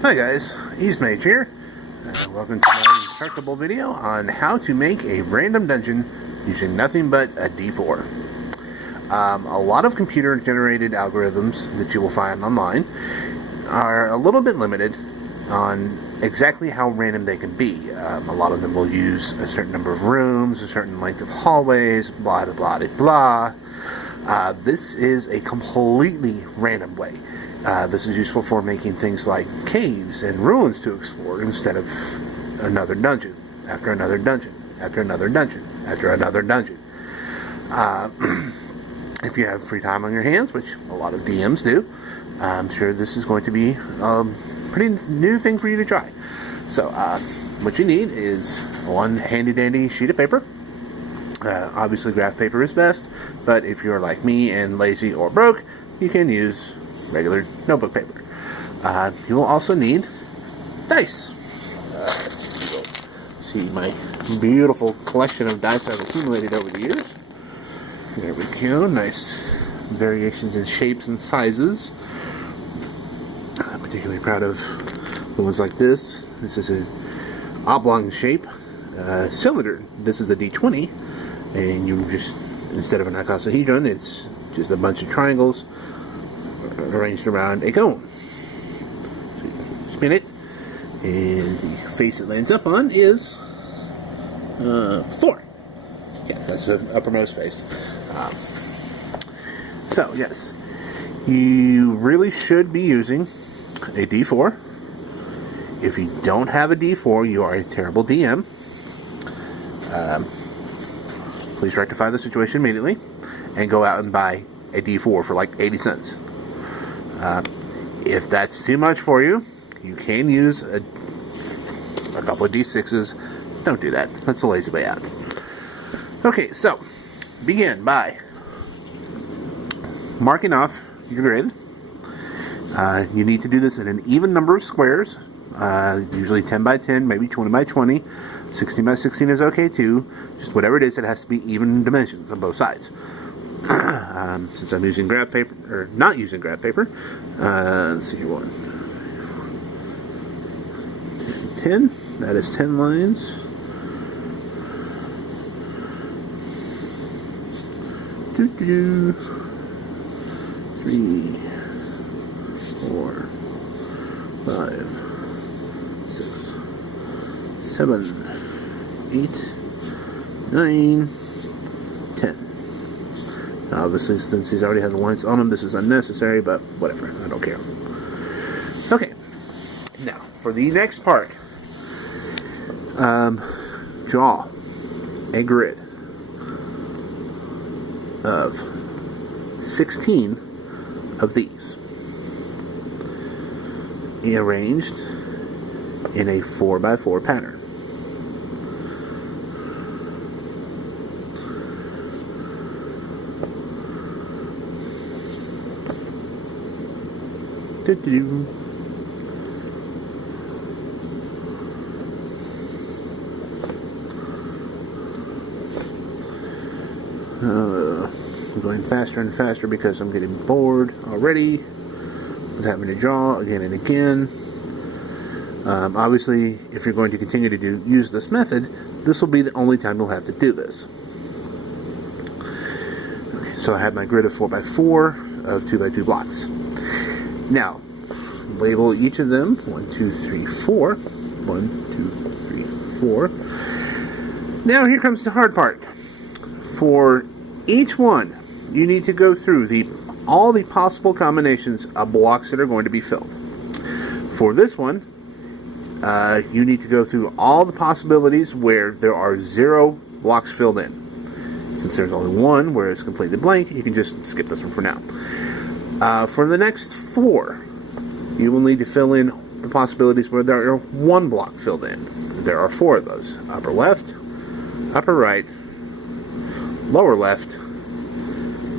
Hi guys, EaseMage here. Welcome to my instructable video on how to make a random dungeon using nothing but a D4. A lot of computer generated algorithms that you will find online are a little bit limited on exactly how random they can be. A lot of them will use a certain number of rooms, a certain length of hallways, blah blah blah blah. This is a completely random way. This is useful for making things like caves and ruins to explore instead of another dungeon, after another dungeon, after another dungeon, after another dungeon. If you have free time on your hands, which a lot of DMs do, I'm sure this is going to be a pretty new thing for you to try. So what you need is one handy dandy sheet of paper. Obviously graph paper is best, but if you're like me and lazy or broke, you can use regular notebook paper. You will also need dice. You'll see my beautiful collection of dice I've accumulated over the years. There we go, nice variations in shapes and sizes. I'm particularly proud of the ones like this. This is an oblong shape cylinder. This is a D20, and you just, instead of an icosahedron, it's just a bunch of triangles arranged around a cone. So you spin it, and the face it lands up on is 4. Yeah, that's the uppermost face. So yes, you really should be using a D4. If you don't have a D4, you are a terrible DM. Please rectify the situation immediately and go out and buy a D4 for like 80 cents. If that's too much for you, you can use a couple of D6s. Don't do that. That's the lazy way out. Okay, so begin by marking off your grid. You need to do this in an even number of squares, usually 10 by 10, maybe 20 by 20. 16 by 16 is okay too. Just whatever it is, it has to be even dimensions on both sides. Since I'm using graph paper, or not using graph paper, let's see here, 10, that is 10 lines. Doo -doo. 3, 4, 5, 6, 7, 8, 9, 10. Obviously, since these already have the lines on them, this is unnecessary, but whatever, I don't care. Okay, now, for the next part, draw a grid of 16 of these, arranged in a 4x4 pattern. I'm going faster and faster because I'm getting bored already with having to draw again and again. Obviously, if you're going to continue to use this method, this will be the only time you'll have to do this. Okay, so I have my grid of 4x4 of 2x2 blocks. Now, label each of them 1, 2, 3, 4. 1, 2, 3, 4. Now here comes the hard part. For each one, you need to go through all the possible combinations of blocks that are going to be filled. For this one, you need to go through all the possibilities where there are 0 blocks filled in. Since there's only one where it's completely blank, you can just skip this one for now. For the next 4, you will need to fill in the possibilities where there are 1 block filled in. There are 4 of those. Upper left, upper right, lower left,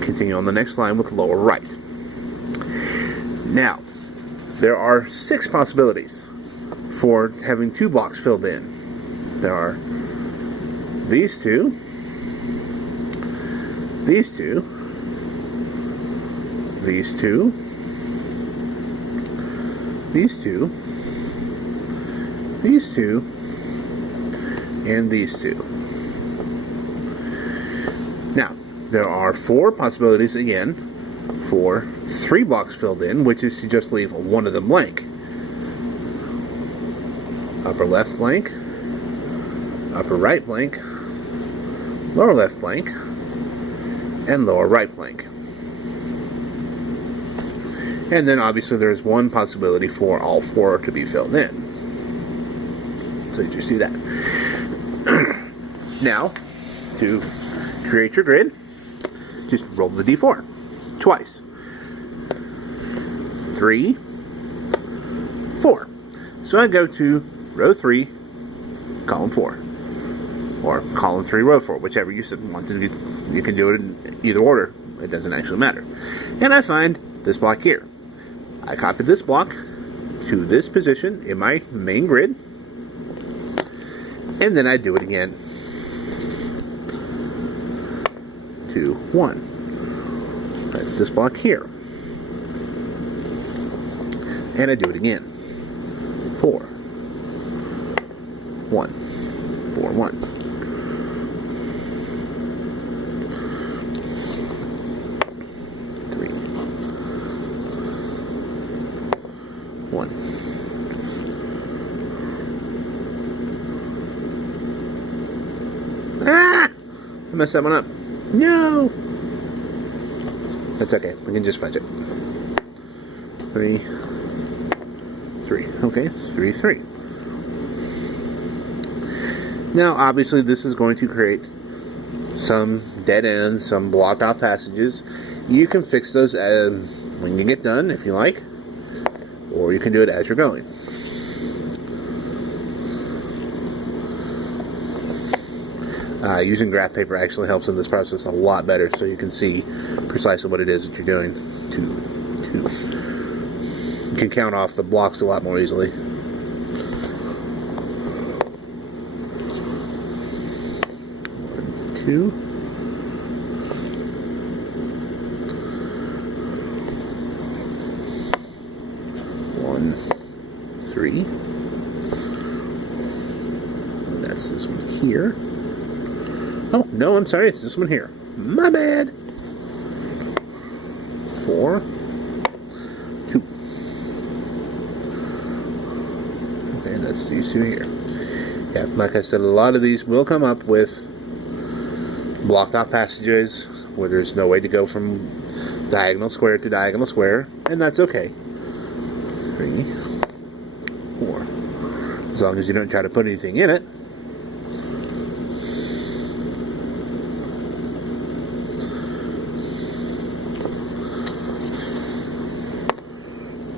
continue on the next line with lower right. Now, there are 6 possibilities for having 2 blocks filled in. There are these 2, these 2, these 2, these 2, these two, and these two. Now, there are 4 possibilities again for 3 blocks filled in, which is to just leave one of them blank. Upper left blank, upper right blank, lower left blank, and lower right blank. And then obviously there's one possibility for all 4 to be filled in. So you just do that. Now, to create your grid, just roll the D4 twice. 3, 4. So I go to row 3, column 4. Or column 3, row 4, whichever you want to do. You can do it in either order. It doesn't actually matter. And I find this block here. I copy this block to this position in my main grid. And then I do it again. 2, 1. That's this block here. And I do it again. 4, 1, 4, 1. 3, 1. Ah! I messed that one up. No! That's okay. We can just fudge it. 3, 3. Okay, 3, 3. Now, obviously, this is going to create some dead ends, some blocked off passages. You can fix those when you get done, if you like, or you can do it as you're going. Using graph paper actually helps in this process a lot better, so you can see precisely what it is that you're doing. 2, 2. You can count off the blocks a lot more easily. 1, 2. 1, 3. That's this one here. Oh, no, I'm sorry, it's this one here. My bad. 4, 2. Okay, that's these two here. Yeah, like I said, a lot of these will come up with blocked off passages where there's no way to go from diagonal square to diagonal square, and that's okay. 3, 4. As long as you don't try to put anything in it.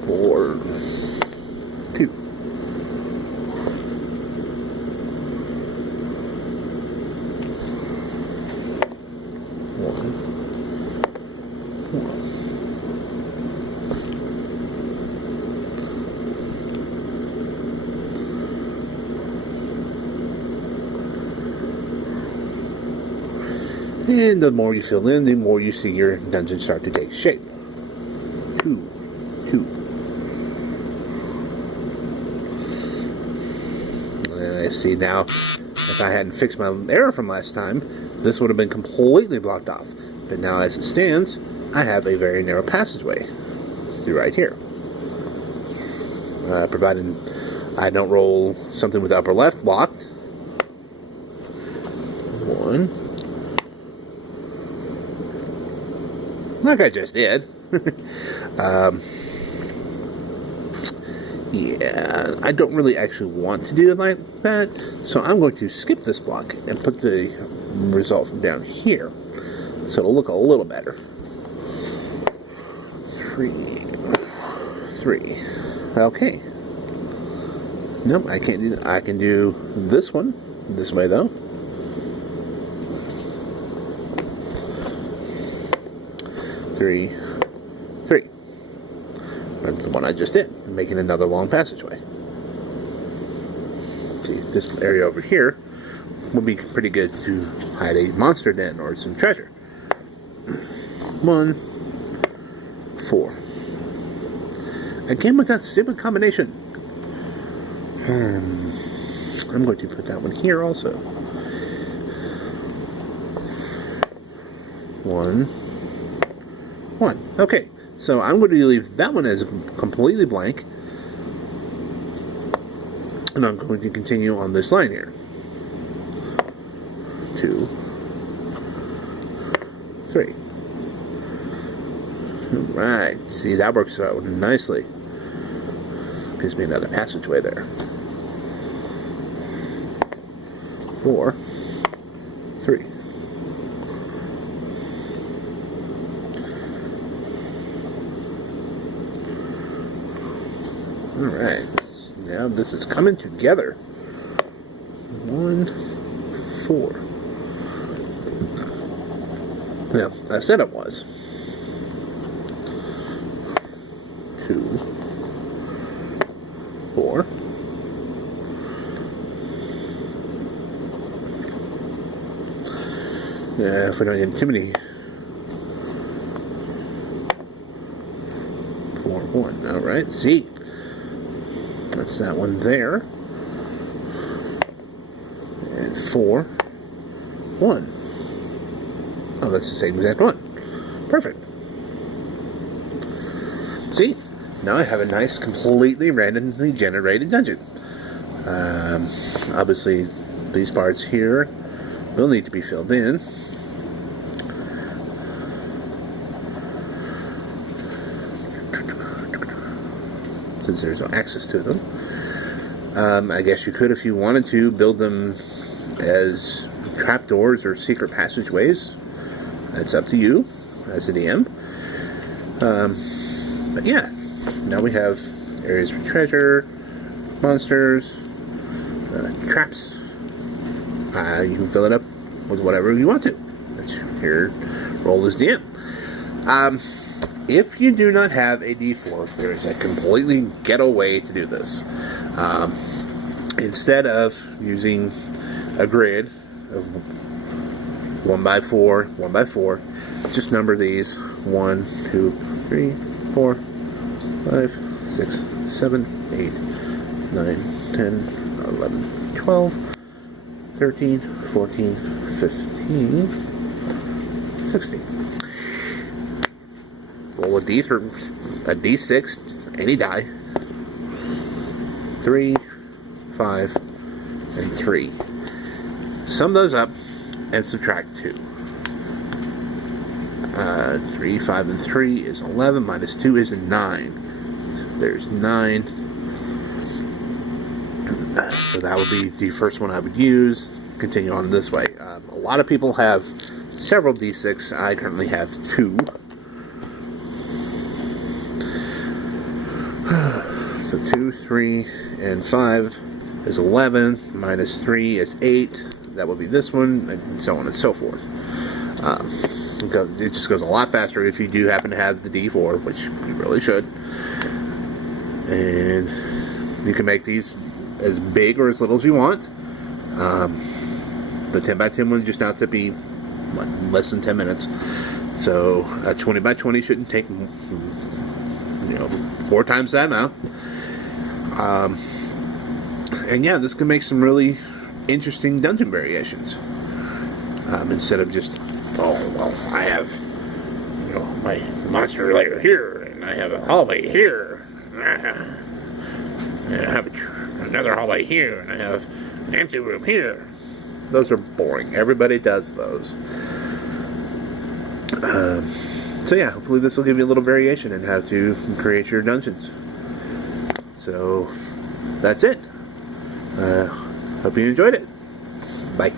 4, 2. 1, 1. And the more you fill in, the more you see your dungeon start to take shape. 2, 2. I see now, if I hadn't fixed my error from last time, this would have been completely blocked off. But now as it stands, I have a very narrow passageway through right here. Provided I don't roll something with the upper left blocked. 1. Like I just did. Yeah, I don't really actually want to do it like that, so I'm going to skip this block and put the result from down here, so it'll look a little better. 3, 3. Okay. Nope, I can't do that. I can do this one this way though. 3, 3. That's the one I just did, making another long passageway. See, this area over here would be pretty good to hide a monster den or some treasure. 1, 4. Again with that stupid combination. I'm going to put that one here also. 1, 1. Okay, so I'm going to leave that one as completely blank. And I'm going to continue on this line here. 2, 3. Alright, see, that works out nicely. Gives me another passageway there. 4, 3. Alright, now this is coming together. 1, 4. Now, I said it was. 2, 4. If we don't get too many. 4, 1. Alright, see. That's that one there. And 4, 1. Oh, that's the same exact one. Perfect. See? Now I have a nice, completely randomly generated dungeon. Obviously, these parts here will need to be filled in. Since there's no access to them. I guess you could, if you wanted to, build them as trapdoors or secret passageways. That's up to you as a DM. But yeah, now we have areas for treasure, monsters, traps. You can fill it up with whatever you want to. That's your role as DM. If you do not have a D4, there is a completely ghetto way to do this. Instead of using a grid of 1x4, 1x4, just number these 1, 2, 3, 4, 5, 6, 7, 8, 9, 10, 11, 12, 13, 14, 15, 16. Roll a D6, any die. 3, 5, and 3. Sum those up and subtract 2. 3, 5, and 3 is 11, minus 2 is 9. There's 9. So that would be the first one I would use. Continue on this way. A lot of people have several D6. I currently have 2. So 2, 3, and 5 is 11, minus 3 is 8. That would be this one, and so on and so forth. It just goes a lot faster if you do happen to have the D4, which you really should. And you can make these as big or as little as you want. The 10x10 one just out to be less than 10 minutes. So a 20x20 shouldn't take 4 times that amount. And yeah, this can make some really interesting dungeon variations. Instead of just, I have my monster layer here, and I have a hallway here, and I have another hallway here, and I have an empty room here. Those are boring. Everybody does those. So yeah, hopefully this will give you a little variation in how to create your dungeons. So that's it. Hope you enjoyed it. Bye.